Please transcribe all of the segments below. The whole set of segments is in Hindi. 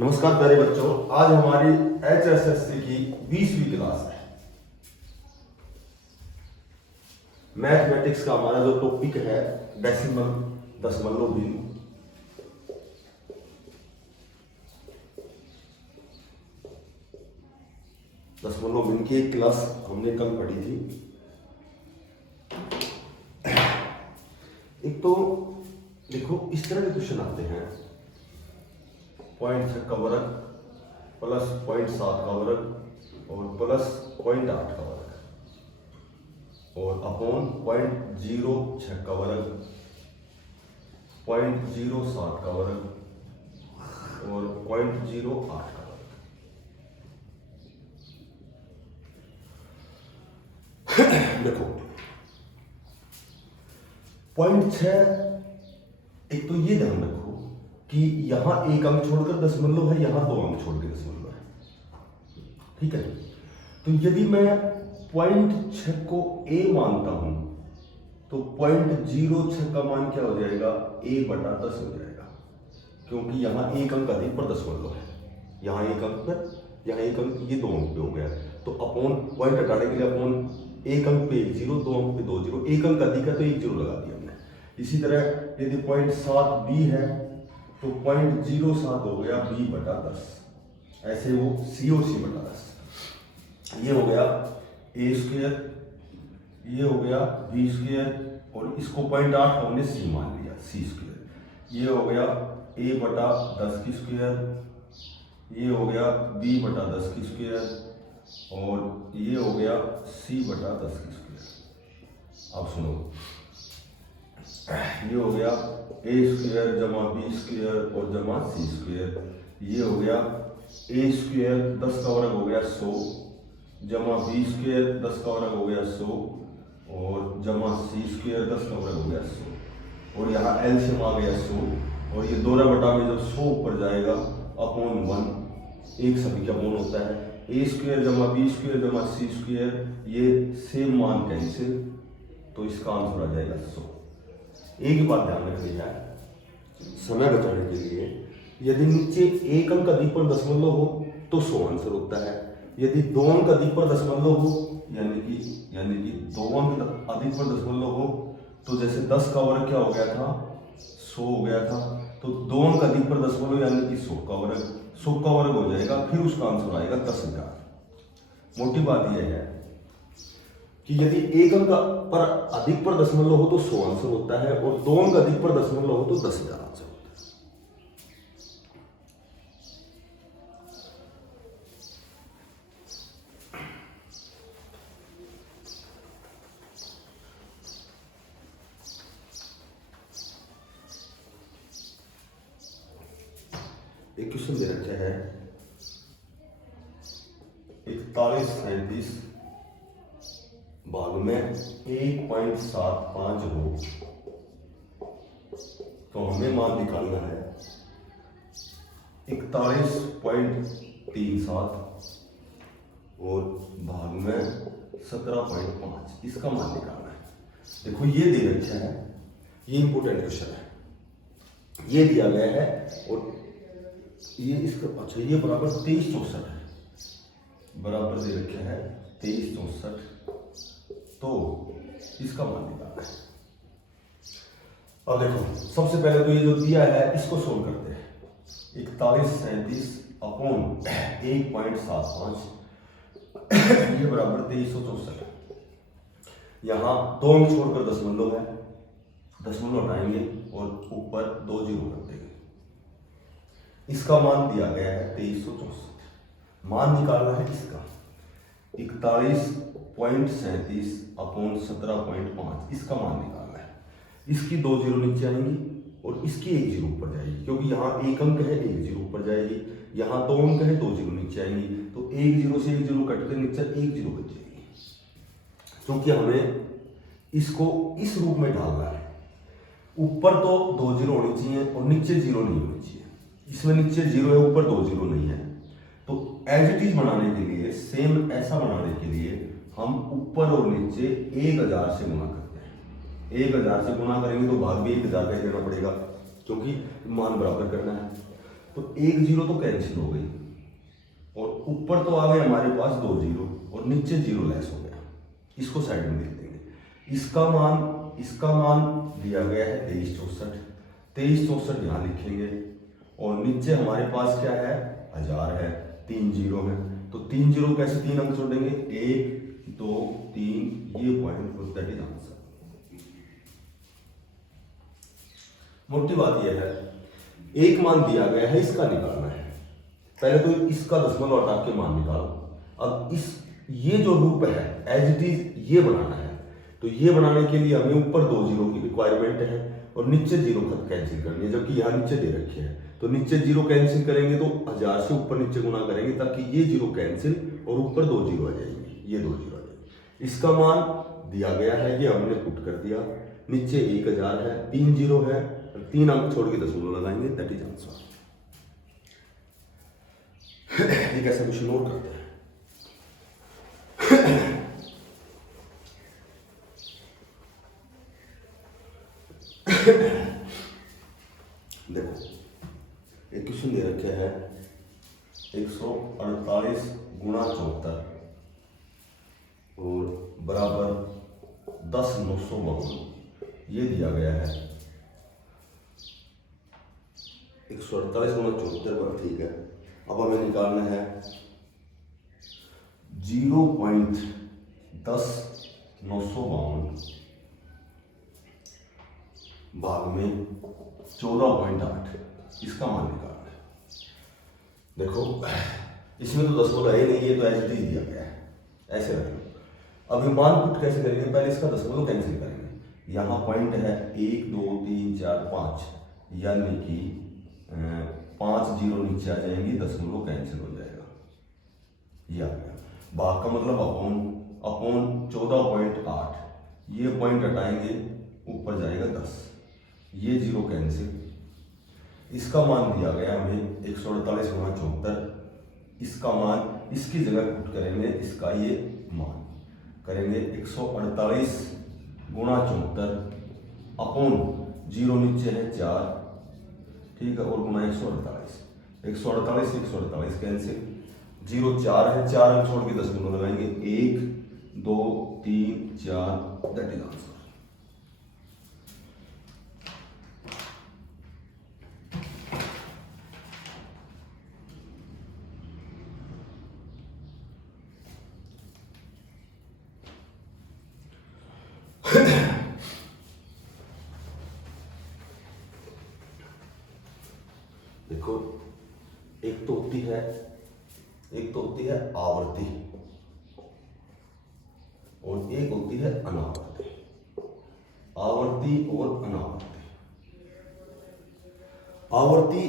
नमस्कार प्यारे बच्चों, आज हमारी HSSC की 20वीं क्लास है। मैथमेटिक्स का हमारा जो टॉपिक है डेसिमल दशमलव भिन्न। दशमलव भिन्न की एक क्लास हमने कल पढ़ी थी। एक तो देखो इस तरह के क्वेश्चन आते हैं, 0.6 का वर्ग प्लस 0.7 का वर्ग और प्लस 0.8 का वर्ग और अपॉन 0.06 का वर्ग, 0.07 का वर्ग और 0.08 का वर्ग। देखो 0.6, एक तो ये ध्यान रखो कि यहां एक अंक छोड़कर दशमलव है, यहां दो अंक छोड़ के दशमलव है, ठीक है। तो यदि मैं 0.6 को a मानता हूं तो 0.06 का मान क्या हो जाएगा, a/10 हो जाएगा, क्योंकि यहां एक अंक अधिक पर दशमलव है, यहां एक अंक पर, यहां एक अंक, ये दो अंक पे हो गया। तो अपॉन पॉइंट हटाने के लिए अपॉन एक अंक पे एक जीरो, दो अंक पे दो जीरो, एक अंक अधिक है तो एक जीरो लगा दिया हमने। इसी तरह यदि 0.7b है तो 0.07 हो गया b/10, ऐसे वो COC/10। ये हो गया a², ये हो गया b² और इसको 0.8 हमने c मान लिया, c²। ये हो गया a/10², ये हो गया b/10² और ये हो गया c/10²। अब सुनो, ये हो गया a² जमा b² और जमा c²। ये हो गया a² 10 का वर्ग हो गया 100 जमा b² 10 का वर्ग हो गया 100 और जमा c² 10 का वर्ग हो गया 100 और यहाँ एलसीएम आ गया 100 और ये दोहरा बटा में जब 100 ऊपर जाएगा अपॉन 1, एक सभी का अपॉन होता है। a² जमा b² जमा c², ये सेम मान कैंसिल, तो इसका आंसर आ जाएगा 100। एक बात ध्यान रखनी है समय बचाने के लिए, यदि नीचे एक अंक अधिक पर दशमलव हो तो 100 आंसर होता है, यदि दो अंक अधिक पर दशमलव हो यानी कि दो अंक अधिक पर दशमलव हो तो जैसे 10 का वर्ग क्या हो गया था, 100 हो गया था, तो दो अंक अधिक पर दशमलव यानी कि 100 का वर्ग हो जाएगा, फिर उसका आंसर आएगा 10,000। मोटी बात यह है कि यदि एक अंक पर अधिक पर दशमलव हो तो 100 आंसर होता है और दो अंक अधिक पर दशमलव हो तो 10,000 आंसर होता है। एक क्वेश्चन दे रखा है 4137 भाग में 1.75 हो तो हमें मान निकालना है 41.37 और भाग में 17.5, इसका मान निकालना है। देखो ये दे रखा है, ये इंपोर्टेंट क्वेश्चन है, ये दिया गया है और ये इसका अच्छा, ये बराबर 2364 है, बराबर दे रखा है 2364, तो इसका मान निकालना है। अब देखो सबसे पहले तो ये जो दिया है इसको सोल्व करते हैं। 4137 अपॉन 1.75 ये बराबर 2364। यहाँ दो अंक छोड़कर दशमलव है, दशमलव हटाएंगे और ऊपर 2 जीरो कर देंगे। इसका मान दिया गया है 2364, मान निकालना है इसका 41.37 अपॉन 17.5, इसका मान निकालना है। इसकी 2 जीरो नीचे आएंगी और इसकी 1 जीरो ऊपर जाएगी, क्योंकि यहाँ एक अंक है 1 जीरो ऊपर जाएगी, यहाँ 2 अंक है 2 जीरो नीचे आएंगी, तो 1 जीरो से 1 जीरो कट कर नीचे 1 जीरो बच जाएगी। क्योंकि हमें इसको इस रूप में डालना है, ऊपर तो 2 जीरो होनी चाहिए और नीचे जीरो नहीं होनी चाहिए। इसमें नीचे जीरो है, ऊपर 2 जीरो नहीं है, तो एज इट इज बनाने के लिए, सेम ऐसा बनाने के लिए हम ऊपर और नीचे 1000 से गुना करते हैं। 1000 से गुना करेंगे तो भाग भी 1000 का ही देना पड़ेगा, क्योंकि मान बराबर करना है। तो एक जीरो तो कैंसिल हो गई और ऊपर तो आ गए हमारे पास 2 जीरो और नीचे जीरो लेस हो गया। इसको साइड में लिख देंगे। इसका मान दिया गया है 2364। 2364 यहाँ लिखेंगे और नीचे हमारे पास क्या है 1000 है, 3 जीरो है। तो 3 जीरो कैसे 3 अंक जोड़ेंगे 1 2 3 ये पॉइंट दैट इज आंसर। मोटी बात यह है एक मान दिया गया है इसका निकालना है। पहले तो इसका दशमलव हटा के मान निकालो। अब ये जो रूप है एज इट इज ये बनाना है। तो ये बनाने के लिए हमें ऊपर 2 जीरो की रिक्वायरमेंट है और नीचे जीरो कैंसिल करनी है, जबकि यहाँ नीचे दे रखे हैं। तो नीचे जीरो कैंसिल करेंगे तो 1000 से ऊपर नीचे गुना करेंगे ताकि ये जीरो कैंसिल और ऊपर 2 जीरो आ जाएंगे, ये 2 जीरो आ जाएंगे। इसका मान दिया गया है, ये हमने पुट कर दिया। नीचे 1000 है, 3 जीरो है, 3 अंक छोड़ के दशमलव लगाएंगे, दैट इज आंसर। ये कैसे क्वेश्चन और करते हैं। देखो एक क्वेश्चन दे रखे है 148 गुणा 74 और बराबर 10,952 ये दिया गया है। 148 गुणा 74 ठीक है। अब हमें निकालना है 0.10,952 भाग में 14.8 इसका मान निकालना है। देखो इसमें तो दशमलव है नहीं, ये तो एज इट इज दिया गया है, ऐसे रख लो। अब ये मान पुट कैसे करेंगे, पहले इसका दशमलव कैंसिल करेंगे। यहाँ पॉइंट है 1 2 3 4 5 यानी कि 5 जीरो नीचे आ जाएंगी, दशमलव कैंसिल हो जाएगा, ये आ गया। भाग का मतलब अपॉन 14.8 ये पॉइंट हटाएंगे ऊपर जाएगा 10, ये जीरो कैंसिल। इसका मान दिया गया हमें 148 गुणा 74। इसका मान इसकी जगह पुट करेंगे, इसका ये मान करेंगे 148 गुणा 74 अपॉन जीरो नीचे है 4 ठीक है और गुना 148 148 कैंसिल, जीरो 4 है, 4 अंक छोड़ के दशमलव लगाएंगे 1 2 3 4 दैट इज आंसर। देखो एक तो होती है आवर्ती और एक होती है अनावर्ती। आवर्ती और अनावर्ती। आवर्ती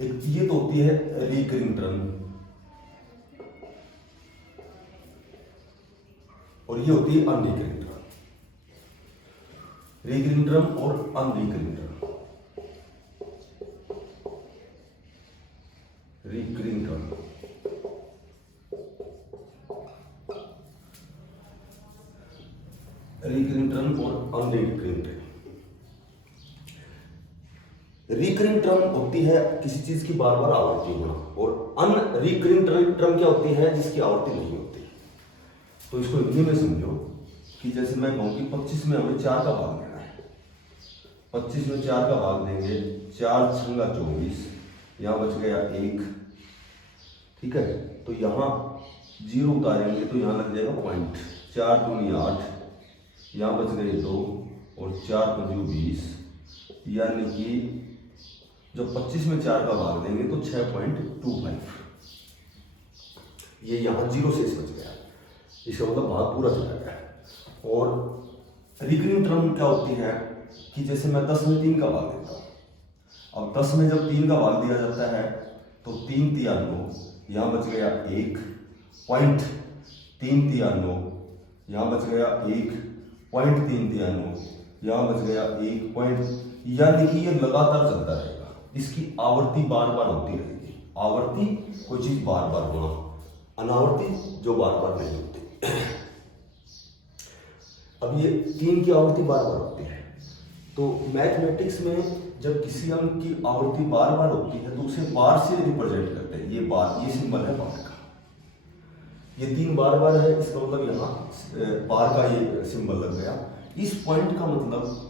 एक ये तो होती है रिकरिंग टर्म और ये होती है अनरिकरिंग टर्म। रिकरिंग टर्म और अनरिकरिंग टर्म। रिकरिंग टर्म और अनरिकरिंग टर्म। रिकरिंग टर्म होती है किसी चीज की बार बार आवर्ती होना और अनरिकरिंग टर्म क्या होती है जिसकी आवर्ती नहीं होती। तो इसको हिंदी में समझो कि जैसे मैं कहूं कि 25 में हमें 4 का भाग लेना है। 25 में 4 का भाग देंगे, 4 छंगा 24, यहाँ बच गया 1 ठीक है। तो यहाँ जीरो उतारेंगे तो यहाँ लग जाएगा पॉइंट, 4 दूनी 8, यहाँ बच गए 2 और 4 पंजू 20 यानी कि जब 25 में 4 का भाग देंगे तो 6.25 ये यहाँ जीरो शेष बच गया। इसका मतलब भाग पूरा चला गया। और रिकरिंग टर्म क्या होती है कि जैसे मैं 10 में 3 का भाग देता हूँ। अब 10 में जब 3 का भाग दिया जाता है तो 3 तिया 9, यहाँ बच गया 1 पॉइंट 3 तिया 9, यहाँ बच गया 1 पॉइंट 3 तिया 9, यहाँ बच गया 1 पॉइंट, यानी कि ये लगातार चलता रहेगा। इसकी आवर्ती बार बार होती रहेगी। आवर्ती कोई चीज बार बार होना, अनावर्ती जो बार बार नहीं होती। अब ये 3 की आवर्ती बार बार होती है तो मैथमेटिक्स में जब किसी अंक की आवृत्ति बार बार होती है तो उसे बार से रिप्रेजेंट करते हैं। ये बार, ये सिंबल है बार का, ये 3 बार बार है, इसका मतलब यहाँ बार का ये सिंबल लग गया। इस पॉइंट का मतलब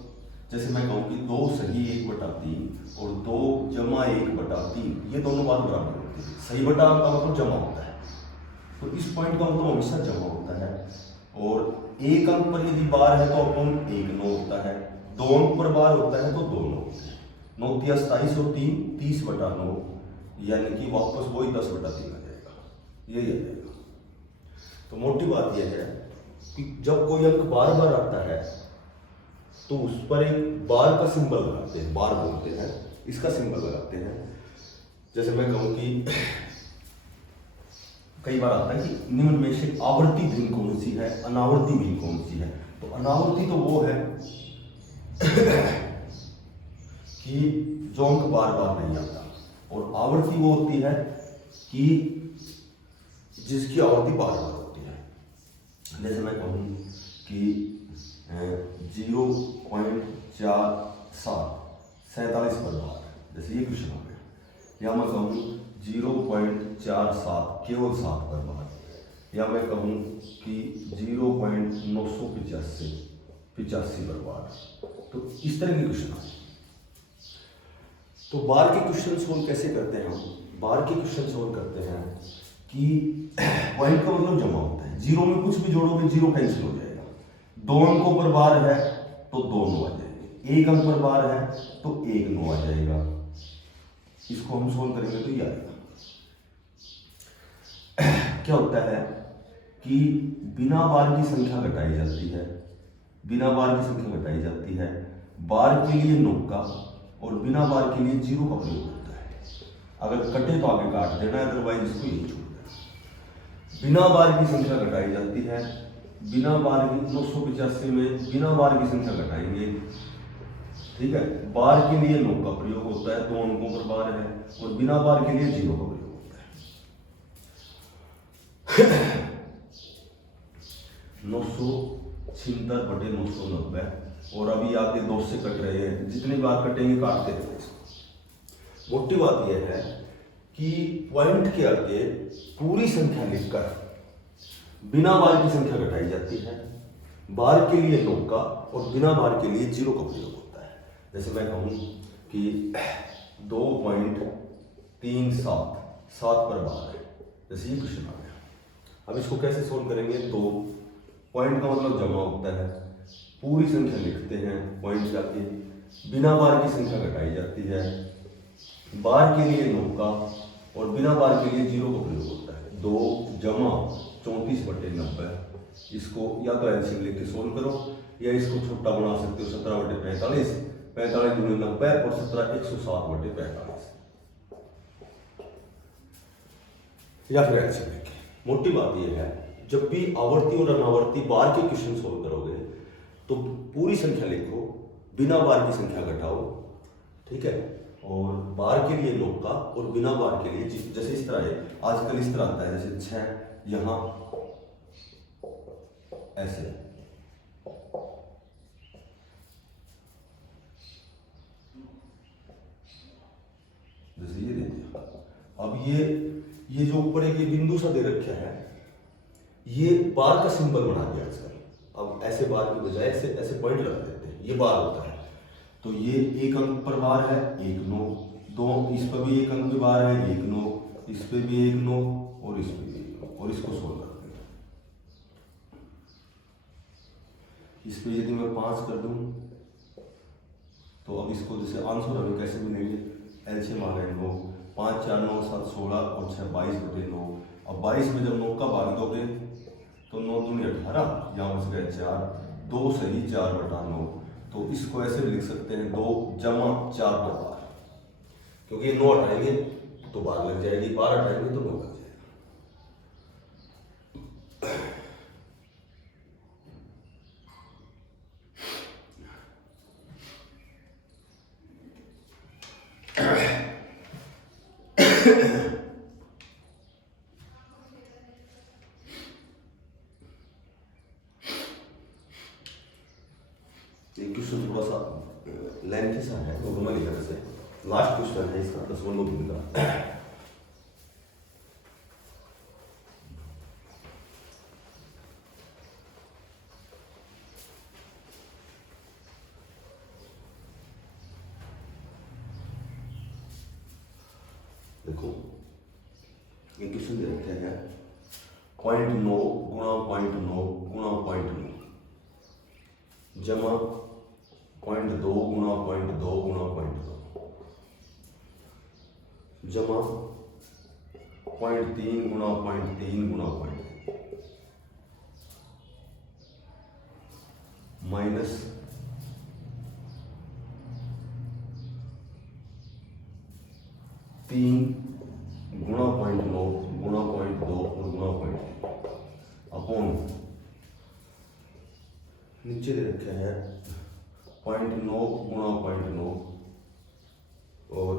जैसे मैं कहूँ कि 2 सही 1/3 और 2 जमा 1/3, ये दोनों बार बराबर होती है। सही बटा का मतलब जमा होता है, तो इस पॉइंट का मतलब हमेशा जमा होता है। और एक अंक पर यदि बार है तो अपन 1 9 होता है, 2 अंक पर बार होता है तो 2 9 होता है। 9 तिया 27 और 3 30/9, यानी कि वापस वही 10/3 आ जाएगा, यही आ जाएगा। तो मोटी बात यह है कि जब कोई अंक बार बार आता है तो उस पर एक बार का सिंबल लगाते हैं, बार बोलते हैं, इसका सिंबल लगाते हैं। जैसे मैं कहूँ कि कई बार आता है कि निम्न में से आवर्ती भिन्न कौन सी है, अनावर्ती भिन्न कौन सी है। तो अनावर्ती तो वो है कि जो अंक बार बार नहीं आता, और आवर्ती वो होती है कि जिसकी आवर्ती बार बार होती है। जैसे मैं कहूँ कि 0.47 पर बार, जैसे ये क्वेश्चन हो गया, या मैं कहूँ 0.47 केवल 7 पर बार, या मैं कहूँ कि 0.985 पर बार। तो इस तरह के क्वेश्चन आए। तो बार के क्वेश्चन सोल्व कैसे करते हैं हम? बार के क्वेश्चन सोल्व करते हैं कि पॉइंट का मतलब जमा होता है, जीरो में कुछ भी जोड़ोगे जीरो कैंसिल हो जाएगा। 2 अंकों पर बार है तो 2 9 आ जाएंगे, 1 अंक पर बार है तो 1 9 आ जाएगा। इसको हम सोल्व करेंगे तो ये आएगा। क्या होता है कि बिना बार की संख्या घटाई जाती है, बिना बार की संख्या घटाई जाती है। बार के लिए 9 का और बिना बार के लिए 0 का प्रयोग होता है। अगर कटे तो आगे काट देना, अदरवाइज इसको यही छोड़ देना। बिना बार की संख्या घटाई जाती है, बिना बार की 985 में बिना बार की संख्या घटाएंगे, ठीक है। बार के लिए 9 का प्रयोग होता है, 2 अंकों पर बार है, और बिना बार के लिए 0 का प्रयोग होता है। 976/990, और अभी आगे 2 से कट रहे हैं, जितनी बार कटेंगे काटते रहेंगे इसको। मोटी बात यह है कि पॉइंट के आगे पूरी संख्या लिखकर बिना बार की संख्या घटाई जाती है। बार के लिए 9 का और बिना बार के लिए 0 का प्रयोग होता है। जैसे मैं कहूँ कि 2.37 7 पर बार है, जैसे ये क्वेश्चन आ गया। अब इसको कैसे सोल्व करेंगे? तो पॉइंट का मतलब जमा होता है, पूरी संख्या लिखते हैं पॉइंट जाके, बिना बार की संख्या घटाई जाती है। बार के लिए 9 का और बिना बार के लिए 0 का प्रयोग होता है। 2 जमा 34/90, इसको या तो एलसीएम लेके सोल्व करो, या इसको छोटा बना सकते हो 17/45, 45 × 90 और 17 107/45, या फिर एलसीएम लेके। मोटी बात यह है, जब भी आवर्ती और अनावर्ती बार के क्वेश्चन सोल्व करोगे तो पूरी संख्या लिखो, बिना बार की संख्या घटाओ, ठीक है। और बार के लिए 9 का और बिना बार के लिए, जैसे इस तरह है, आजकल इस तरह आता है, जैसे 6 यहां ऐसे, जैसे ये दे दिया। अब ये जो ऊपर एक बिंदु सा दे रखा है, ये बार का सिंबल बना दिया आजकल। अब ऐसे बार की बजाय ऐसे पॉइंट लगा देते हैं, ये बार होता है। तो ये 1 अंक पर बार है 1 9, 2 इस पर भी 1 अंक पे बार है 1 9, इस पे भी 1 9 और इस पे भी 1 9, और इसको सोल्व करते हैं। इस पे यदि मैं 5 कर दूं तो अब इसको जैसे आंसर हमें कैसे मिलेंगे? एलसीएम आ गए 9, 5 4 9 7 16 और 6 22/9। अब 22 में जब 9 का भाग दोगे तो 9 दूनी 18, यहाँ बच गए 4, 2 सही 4/9। तो इसको ऐसे लिख सकते हैं 2 जमा 4 पर बार, क्योंकि 9 हटाएंगे तो बार लग जाएगी, 12 हटाएंगे तो 9 लग जाएगा। क्वेश्चन थोड़ा सा नॉर्मल ही है वैसे। लास्ट क्वेश्चन है इसका 10 का। देखो ये क्वेश्चन दे रखे हैं 0.9 गुणा 0.9 गुणा 0.9 जमा 0.2 गुणा 0.2 गुणा 0.2 जमा 0.3 गुणा 0.3 गुणा 0.3 माइनस 3 गुणा 0.9 गुणा 0.2 और गुणा 0.3 अपॉन नीचे दे रखे हैं 0.9 गुणा 0.9 और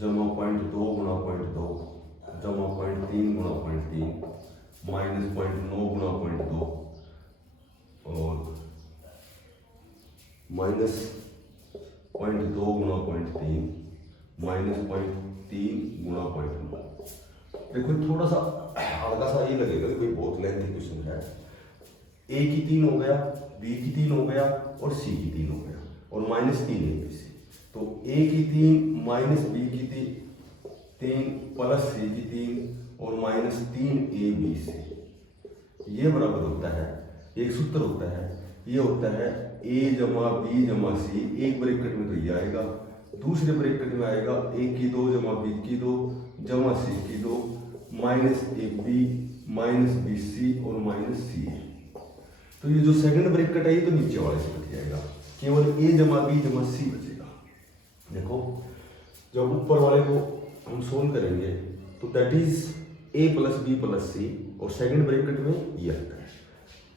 जमा 0.2 गुणा 0.2 जमा 0.3 गुणा 0.3 माइनस 0.9 गुणा 0.2 और माइनस 0.2 गुणा 0.3 माइनस 0.3 गुणा 0.9। देखो थोड़ा सा हल्का सा ये लगेगा कि भाई बहुत लेंथी क्वेश्चन है। ए की 3 हो गया, बी की 3 हो गया और सी की 3 हो गया और माइनस 3 ए बी सी। तो ए की 3 माइनस बी की 3 प्लस सी की 3 और माइनस 3 ए बी सी, ये बराबर होता है, एक सूत्र होता है, ये होता है ए जमा बी जमा सी। एक ब्रैकेट में तो ये आएगा, दूसरे ब्रैकेट में आएगा ए की 2 जमा बी की 2 जमा सी की 2 minus A B minus B C और माइनस सी ए। तो ये जो सेकंड ब्रैकेट है ये तो नीचे वाले से बच जाएगा, केवल ए जमा बी जमा सी बचेगा। देखो जब ऊपर वाले को हम सोल्व करेंगे तो that is A plus B plus C और सेकंड ब्रैकेट में ये आता है।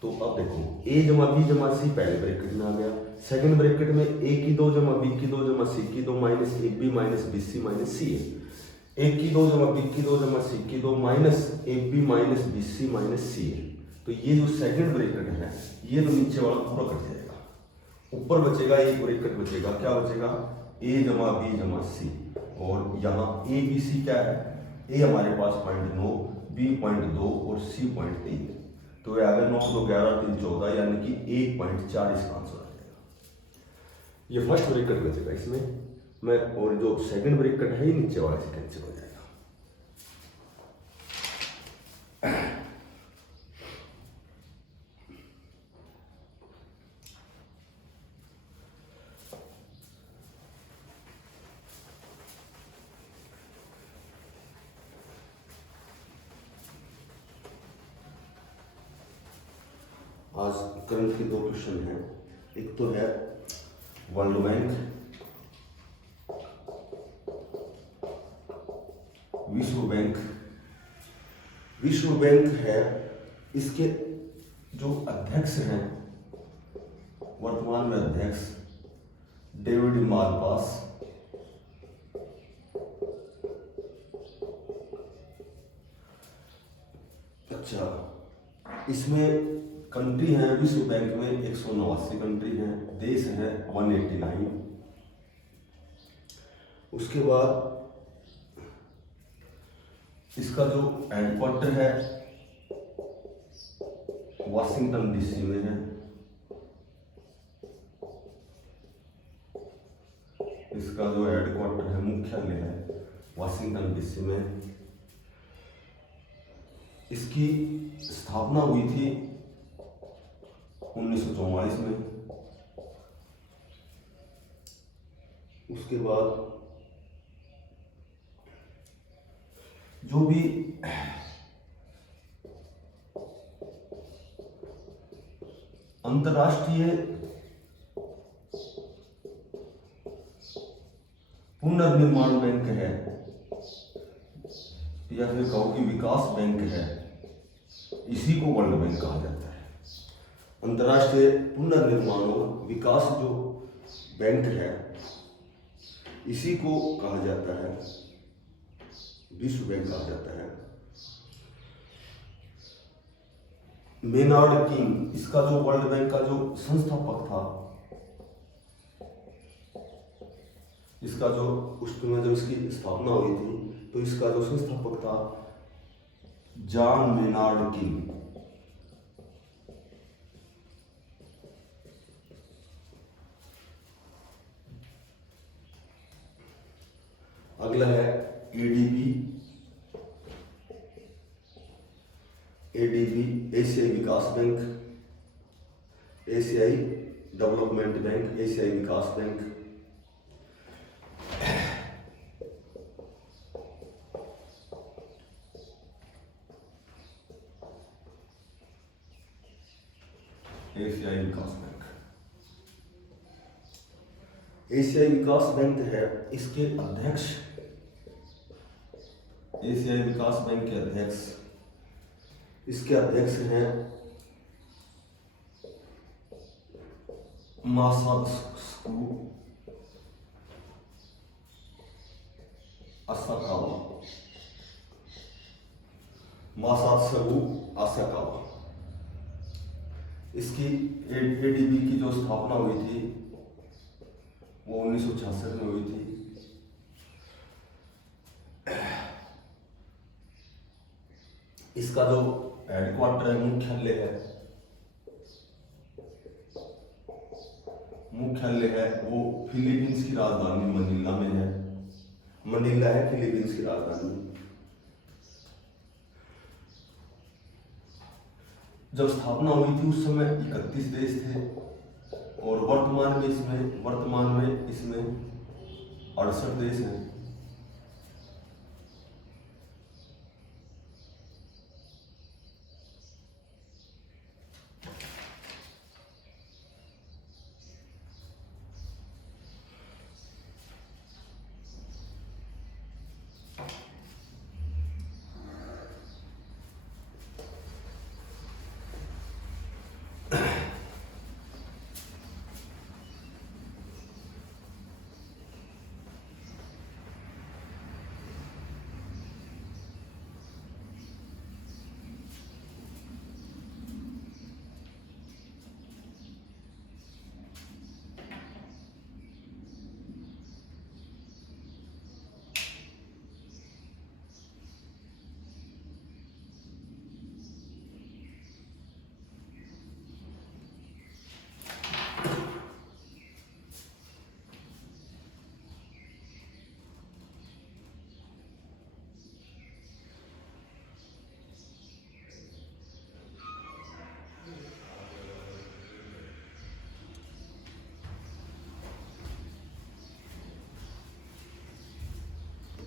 तो अब देखो ए जमा बी जमा सी पहले ब्रैकेट में आ गया, सेकंड ब्रैकेट में ए की 2 जमा बी की 2 जमा सी की 2 minus A B minus B C minus C A. A की 2 जमा बी की 2 जमा सी की 2 minus A B minus B C minus C A. तो ये जो सेकंड ब्रैकेट है ये तो नीचे वाला पूरा कट जाएगा, ऊपर बचेगा एक ब्रैकेट बचेगा, क्या बचेगा ए जमा बी जमा सी और यहाँ ए बी सी क्या है, ए हमारे पास 0.9 बी 0.2 और सी 0.3। तो ये आगे 9 2 11 3 14 यानी कि 1.4 इसका आंसर आ जाएगा। ये फर्स्ट ब्रैकेट बचेगा इसमें मैं, और जो सेकंड ब्रैकेट है ये नीचे वाले से कैंसिल हो जाएगा। आज करंट के 2 क्वेश्चन हैं। एक तो है वर्ल्ड बैंक, विश्व बैंक। विश्व बैंक है, इसके जो अध्यक्ष हैं वर्तमान में अध्यक्ष डेविड मालपास। अच्छा, इसमें कंट्री है विश्व बैंक में 189 कंट्री हैं, देश है 189। उसके बाद इसका जो हेडक्वार्टर है वाशिंगटन डीसी में है। इसका जो हेडक्वार्टर है मुख्यालय है वाशिंगटन डीसी में। इसकी स्थापना हुई थी 1944 में। उसके बाद जो भी अंतर्राष्ट्रीय पुनर्निर्माण बैंक है या फिर कहो कि विकास बैंक है, इसी को वर्ल्ड बैंक कहा जाता है। अंतर्राष्ट्रीय पुनर्निर्माण और विकास जो बैंक है इसी को कहा जाता है विश्व बैंक कहा जाता है। मेनार्ड किंग इसका जो वर्ल्ड बैंक का जो संस्थापक था इसका जो उस समय जब इसकी स्थापना हुई थी तो इसका जो संस्थापक था जॉन मेनार्ड किंग। अगला है एडीबी। एडीबी एशियाई विकास बैंक, एशियाई डेवलपमेंट बैंक, एशियाई विकास बैंक। एशियाई विकास बैंक, एशियाई विकास बैंक है इसके अध्यक्ष, एशियाई विकास बैंक के अध्यक्ष, इसके अध्यक्ष हैं मासात्सु असाकावा, मासात्सु असाकावा। इसकी एडीबी की जो स्थापना हुई थी वो 1966 में हुई थी। इसका जो हेडक्वार्टर है, मुख्यालय है वो फिलीपींस की राजधानी मनीला में है। मनीला है फिलीपींस की राजधानी। जब स्थापना हुई थी उस समय 31 देश थे और वर्तमान में इसमें 68 देश हैं।